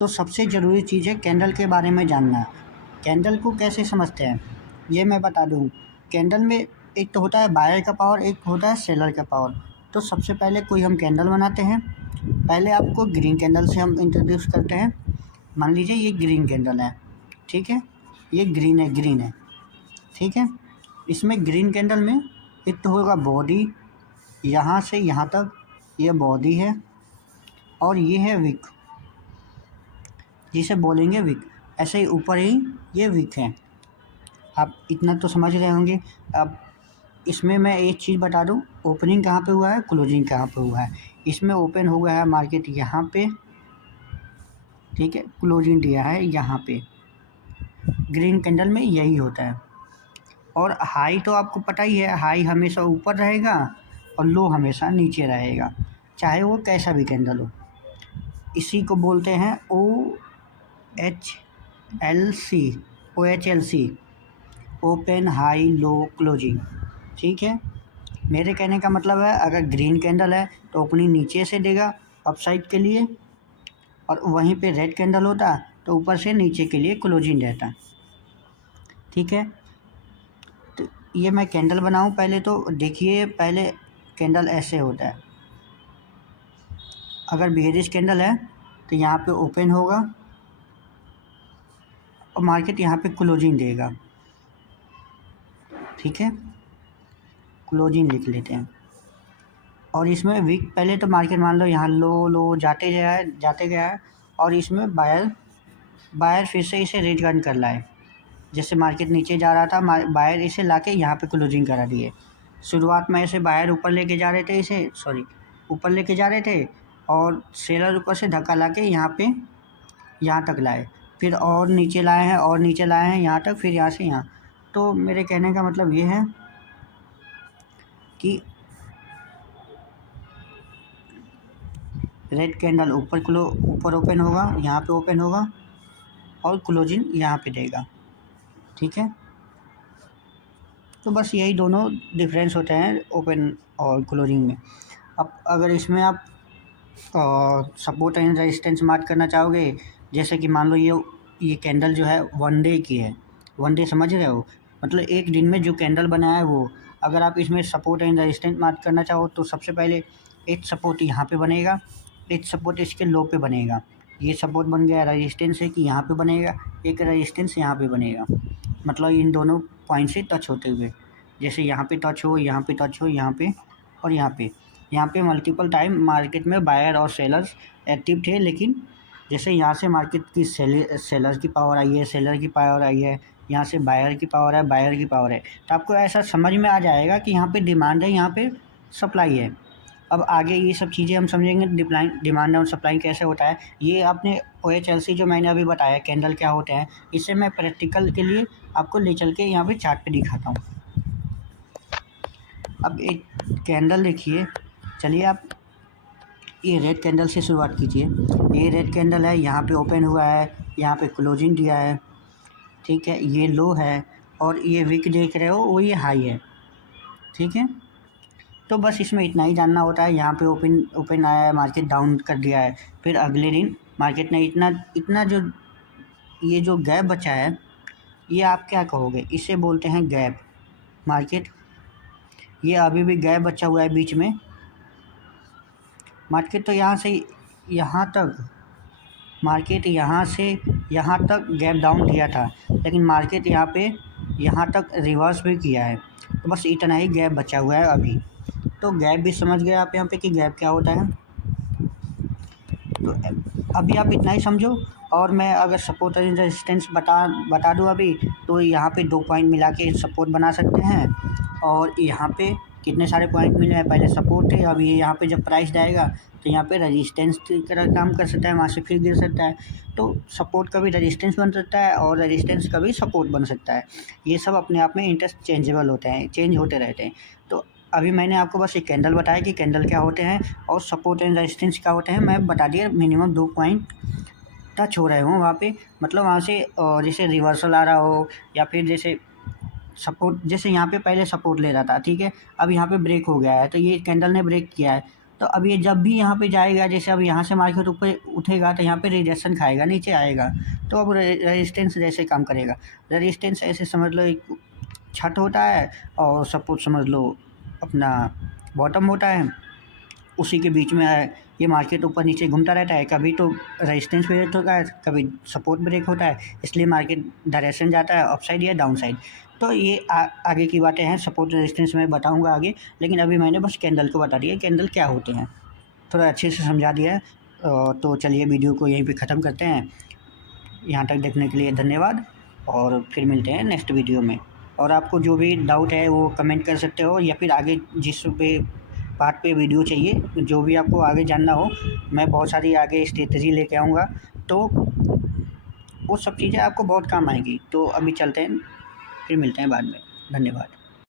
तो सबसे ज़रूरी चीज़ है कैंडल के बारे में जानना। कैंडल को कैसे समझते हैं ये मैं बता दूँ। कैंडल में एक तो होता है बायर का पावर, एक होता है सेलर का पावर। तो सबसे पहले कोई हम कैंडल बनाते हैं, पहले आपको ग्रीन कैंडल से हम इंट्रोड्यूस करते हैं। मान लीजिए ये ग्रीन कैंडल है, ठीक है, ये ग्रीन है, ठीक है। इसमें ग्रीन कैंडल में एक तो होगा बॉडी, यहाँ से यहाँ तक ये बॉडी है, और ये है विक, जिसे बोलेंगे विक। ऐसे ही ऊपर ही ये विक है। आप इतना तो समझ रहे होंगे। अब इसमें मैं एक चीज़ बता दूं, ओपनिंग कहाँ पे हुआ है, क्लोजिंग कहाँ पे हुआ है। इसमें ओपन हुआ है मार्केट यहाँ पे, ठीक है, क्लोजिंग दिया है यहाँ पे। ग्रीन कैंडल में यही होता है। और हाई तो आपको पता ही है, हाई हमेशा ऊपर रहेगा और लो हमेशा नीचे रहेगा, चाहे वो कैसा भी कैंडल हो। इसी को बोलते हैं OHLC, open high low closing, ठीक है। मेरे कहने का मतलब है, अगर ग्रीन कैंडल है तो ओपनिंग नीचे से देगा अप साइड के लिए, और वहीं पे रेड कैंडल होता तो ऊपर से नीचे के लिए क्लोजिंग रहता, ठीक है। तो ये मैं कैंडल बनाऊं पहले, तो देखिए पहले कैंडल ऐसे होता है। अगर बेयरिश कैंडल है तो यहाँ पे ओपन होगा और मार्केट यहाँ पे क्लोजिंग देगा, ठीक है। क्लोजिंग लिख लेते हैं। और इसमें वीक पहले तो मार्केट मान लो यहाँ लो लो जाते गया है, और इसमें बायर फिर से इसे रिटर्न कर लाए। जैसे मार्केट नीचे जा रहा था, बायर इसे लाके यहाँ पे क्लोजिंग करा दिए। शुरुआत में ऐसे बायर ऊपर लेके जा रहे थे, ऊपर लेके जा रहे थे, और सेलर ऊपर से धक्का लाके यहाँ तक लाए, फिर और नीचे लाए हैं, और नीचे लाए हैं यहाँ तक, फिर यहाँ से यहाँ। तो मेरे कहने का मतलब ये है कि रेड कैंडल ऊपर ओपन होगा, यहाँ पे ओपन होगा, और क्लोजिंग यहाँ पे देगा, ठीक है। तो बस यही दोनों डिफरेंस होते हैं ओपन और क्लोजिंग में। अब अगर इसमें आप सपोर्ट एंड रेजिस्टेंस मार्क करना चाहोगे, जैसे कि मान लो ये कैंडल जो है 1 डे की है। 1 डे समझ रहे हो, मतलब एक दिन में जो कैंडल बना है वो। अगर आप इसमें सपोर्ट एंड रेजिस्टेंस मार्क करना चाहो तो सबसे पहले एक सपोर्ट यहाँ पे बनेगा, एक सपोर्ट इसके लो पे बनेगा। ये सपोर्ट बन गया, रेजिस्टेंस है कि यहाँ पे बनेगा, एक रेजिस्टेंस यहाँ पे बनेगा। मतलब इन दोनों पॉइंट से टच होते हुए, जैसे यहाँ पे टच हो, यहाँ पे टच हो, यहाँ पे और यहाँ पे मल्टीपल टाइम मार्केट में बायर और सेलर्स एक्टिव थे। लेकिन जैसे यहाँ से मार्केट की सेलर की पावर आई है, सेलर की पावर आई है, यहाँ से बायर की पावर है, बायर की पावर है, तो आपको ऐसा समझ में आ जाएगा कि यहाँ पे डिमांड है, यहाँ पे सप्लाई है। अब आगे ये सब चीज़ें हम समझेंगे, डिमांड और सप्लाई कैसे होता है। ये आपने OHLC जो मैंने अभी बताया कैंडल क्या होते हैं, इसे मैं प्रैक्टिकल के लिए आपको ले चल के यहाँ पे चार्ट पे दिखाता हूँ। अब एक कैंडल देखिए, चलिए आप ये रेड कैंडल से शुरुआत कीजिए। ये रेड कैंडल है, यहाँ पे ओपन हुआ है, यहाँ पे क्लोजिंग दिया है, ठीक है। ये लो है, और ये विक देख रहे हो वो ये हाई है, ठीक है। तो बस इसमें इतना ही जानना होता है। यहाँ पे ओपन आया है, मार्केट डाउन कर दिया है, फिर अगले दिन मार्केट ने इतना इतना जो ये जो गैप बचा है, ये आप क्या कहोगे, इसे बोलते हैं गैप। मार्केट ये अभी भी गैप बचा हुआ है बीच में। मार्केट तो यहाँ से यहाँ तक, मार्केट यहाँ से यहाँ तक गैप डाउन किया था, लेकिन मार्केट यहाँ तक रिवर्स भी किया है। तो बस इतना ही गैप बचा हुआ है अभी। तो गैप भी समझ गए आप यहाँ पे कि गैप क्या होता है। तो अभी आप इतना ही समझो। और मैं अगर सपोर्ट एंड रेजिस्टेंस बता दूँ अभी, तो यहाँ पे 2 पॉइंट मिला के सपोर्ट बना सकते हैं। और यहाँ पे कितने सारे पॉइंट मिले हैं, पहले सपोर्ट थे, अभी यहाँ पे जब प्राइस जाएगा तो यहाँ पे रेजिस्टेंस की तरह काम कर सकता है, वहाँ से फिर गिर सकता है। तो सपोर्ट कभी रेजिस्टेंस बन सकता है और रेजिस्टेंस कभी सपोर्ट बन सकता है। ये सब अपने आप में इंटरचेंजेबल होते हैं, चेंज होते रहते हैं। तो अभी मैंने आपको बस एक कैंडल बताया कि कैंडल क्या होते हैं और सपोर्ट एंड रेजिस्टेंस क्या होते हैं। मैं बता दिया मिनिमम 2 पॉइंट टच हो रहे हों वहाँ पे, मतलब वहाँ से जैसे रिवर्सल आ रहा हो, या फिर जैसे सपोर्ट, जैसे यहाँ पे पहले सपोर्ट ले रहा था, ठीक है, अब यहाँ पे ब्रेक हो गया है, तो ये कैंडल ने ब्रेक किया है, तो तो अब ये जब भी यहाँ पे जाएगा, जैसे अब यहाँ से मार्केट ऊपर उठेगा तो यहाँ पे रिजेक्शन खाएगा, नीचे आएगा, तो अब रेजिस्टेंस जैसे काम करेगा। रेजिस्टेंस ऐसे समझ लो एक छत होता है और सपोर्ट समझ लो अपना बॉटम होता है, उसी के बीच में ये मार्केट ऊपर नीचे घूमता रहता है। कभी तो रेजिस्टेंस ब्रेक होता है, कभी सपोर्ट ब्रेक होता है, इसलिए मार्केट डायरेक्शन जाता है अपसाइड या डाउन साइड। तो ये आगे की बातें हैं, सपोर्ट रेजिस्टेंस मैं बताऊंगा आगे, लेकिन अभी मैंने बस कैंडल को बता दिया कैंडल क्या होते हैं, थोड़ा अच्छे से समझा दिया है। तो चलिए वीडियो को यहीं पे ख़त्म करते हैं। यहाँ तक देखने के लिए धन्यवाद, और फिर मिलते हैं नेक्स्ट वीडियो में। और आपको जो भी डाउट है वो कमेंट कर सकते हो, या फिर आगे जिस पे पार्ट पे वीडियो चाहिए, जो भी आपको आगे जानना हो, मैं बहुत सारी आगे स्ट्रेटजी लेके आऊँगा, तो वो सब चीज़ें आपको बहुत काम आएंगी। तो अभी चलते हैं, फिर मिलते हैं बाद में। धन्यवाद।